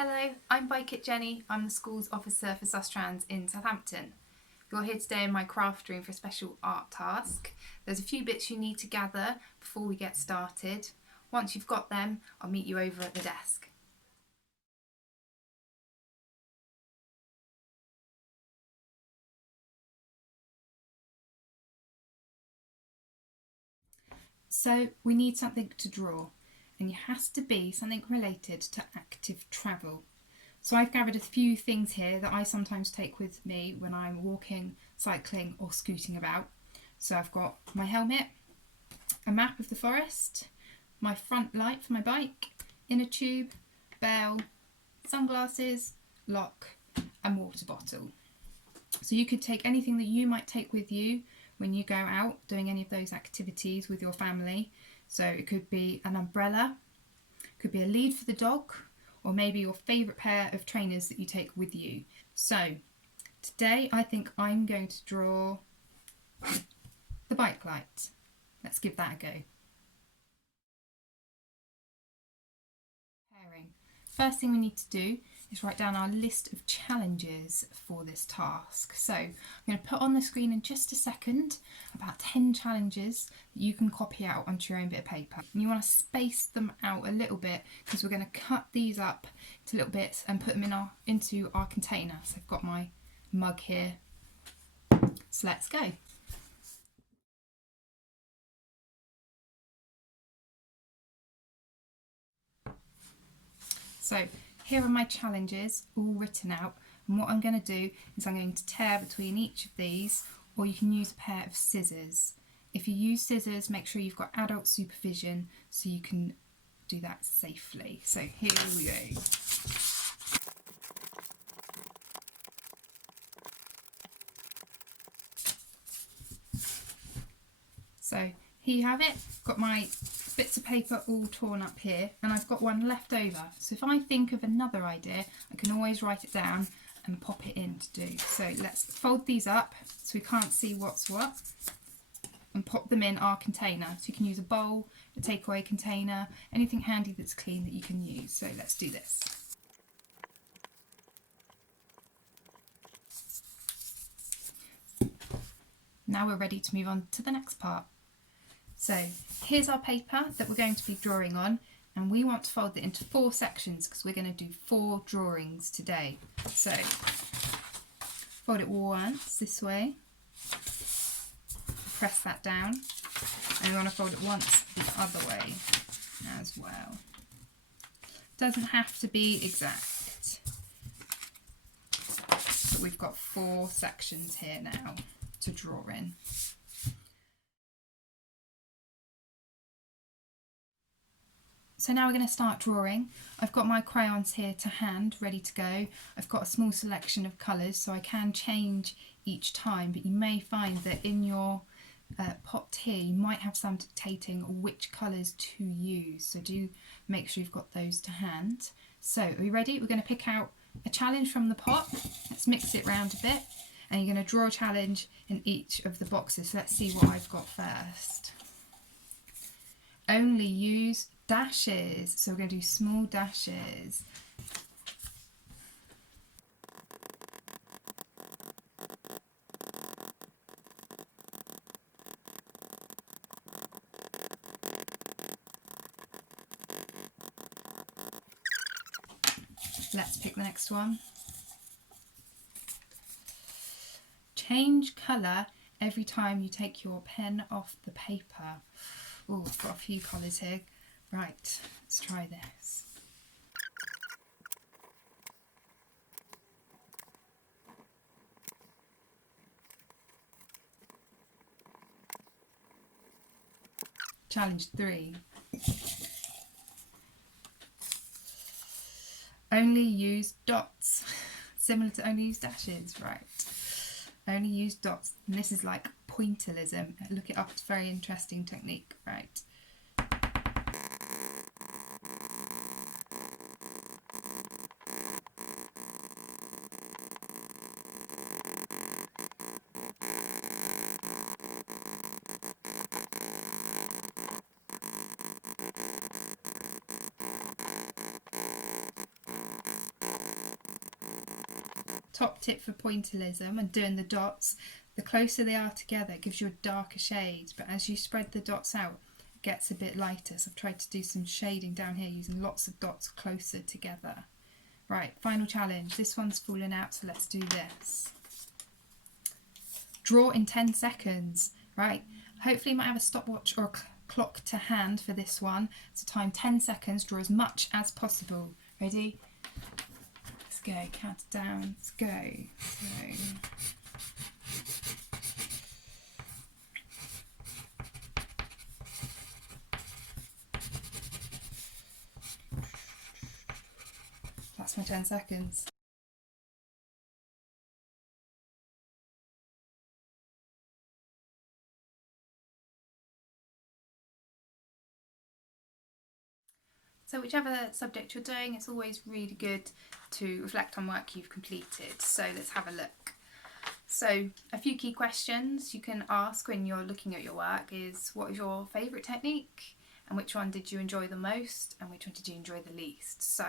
Hello, I'm drawwithjenny. I'm the school's officer for Sustrans in Southampton. You're here today in my craft room for a special art task. There's a few bits you need to gather before we get started. Once you've got them, I'll meet you over at the desk. So we need something to draw, and it has to be something related to active travel. So I've gathered a few things here that I sometimes take with me when I'm walking, cycling or scooting about. So I've got my helmet, a map of the forest, my front light for my bike, inner tube, bell, sunglasses, lock and water bottle. So you could take anything that you might take with you when you go out doing any of those activities with your family. So it could be an umbrella, could be a lead for the dog, or maybe your favourite pair of trainers that you take with you. So today I think I'm going to draw the bike light. Let's give that a go. First thing we need to do is write down our list of challenges for this task. So I'm going to put on the screen in just a second about 10 challenges that you can copy out onto your own bit of paper. And you want to space them out a little bit because we're going to cut these up into little bits and put them into our container. So I've got my mug here. So let's go. So here are my challenges all written out, and what I'm going to do is I'm going to tear between each of these, or you can use a pair of scissors. If you use scissors, make sure you've got adult supervision so you can do that safely. So here we go. So here you have it. Got my bits of paper all torn up here, and I've got one left over. So if I think of another idea, I can always write it down and pop it in to do. So let's fold these up so we can't see what's what, and pop them in our container. So you can use a bowl, a takeaway container, anything handy that's clean that you can use. So let's do this. Now we're ready to move on to the next part. So here's our paper that we're going to be drawing on, and we want to fold it into 4 sections because we're going to do 4 drawings today. So fold it once this way, press that down, and we want to fold it once the other way as well. Doesn't have to be exact, but we've got 4 sections here now to draw in. So now we're going to start drawing. I've got my crayons here to hand, ready to go. I've got a small selection of colours, so I can change each time, but you may find that in your pot here you might have some dictating which colours to use, so do make sure you've got those to hand. So are we ready? We're going to pick out a challenge from the pot. Let's mix it round a bit, and you're going to draw a challenge in each of the boxes. So let's see what I've got first. Only use dashes, so we're going to do small dashes. Let's pick the next one. Change colour every time you take your pen off the paper. Oh, I've got a few colours here. Right, let's try this. Challenge 3. Only use dots. Similar to only use dashes, right. Only use dots. And this is like pointillism. Look it up, it's a very interesting technique, right. top tip for pointillism and doing the dots, the closer they are together, it gives you a darker shade, but as you spread the dots out, it gets a bit lighter. So I've tried to do some shading down here using lots of dots closer together. Right, final challenge. This one's fallen out, so let's do this. Draw in 10 seconds. Right, hopefully you might have a stopwatch or a clock to hand for this one. So time 10 seconds, draw as much as possible. Ready? Let's go, count it down, let's go. That's my 10 seconds. So whichever subject you're doing, it's always really good to reflect on work you've completed. So let's have a look. So a few key questions you can ask when you're looking at your work is, what is your favourite technique? And which one did you enjoy the most? And which one did you enjoy the least? So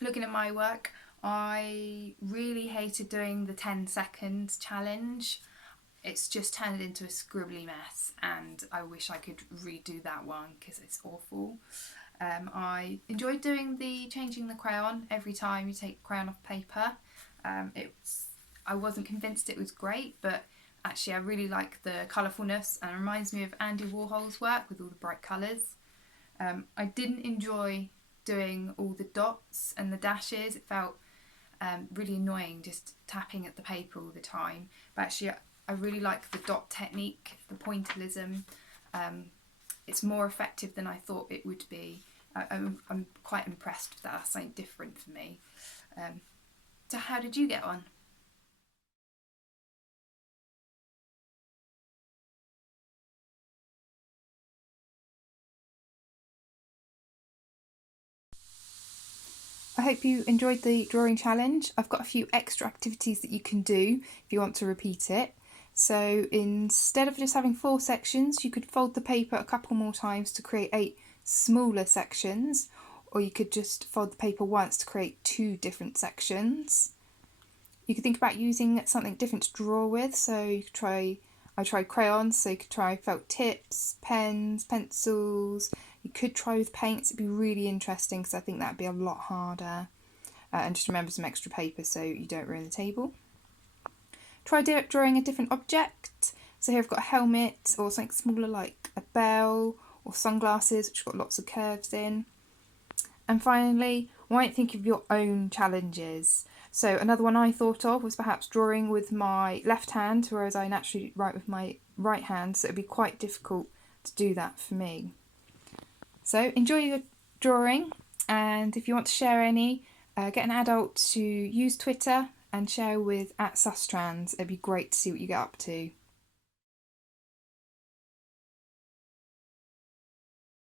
looking at my work, I really hated doing the 10-second challenge. It's just turned into a scribbly mess, and I wish I could redo that one because it's awful. I enjoyed doing the changing the crayon every time you take crayon off paper. I wasn't convinced it was great, but actually I really like the colourfulness, and it reminds me of Andy Warhol's work with all the bright colours. I didn't enjoy doing all the dots and the dashes. It felt really annoying just tapping at the paper all the time, but actually I really like the dot technique, the pointillism. It's more effective than I thought it would be. I'm quite impressed with that. That's something different for me. So how did you get on? I hope you enjoyed the drawing challenge. I've got a few extra activities that you can do if you want to repeat it. So instead of just having 4 sections, you could fold the paper a couple more times to create 8 smaller sections, or you could just fold the paper once to create 2 different sections. You could think about using something different to draw with, so you could I tried crayons, so you could try felt tips, pens, pencils. You could try with paints. It'd be really interesting because I think that'd be a lot harder. And just remember some extra paper so you don't ruin the table. Try drawing a different object. So here I've got a helmet or something smaller like a bell or sunglasses, which have got lots of curves in. And finally, why don't think of your own challenges? So another one I thought of was perhaps drawing with my left hand, whereas I naturally write with my right hand, so it'd be quite difficult to do that for me. So enjoy your drawing, and if you want to share any, get an adult to use Twitter and share with @sustrans. It'd be great to see what you get up to.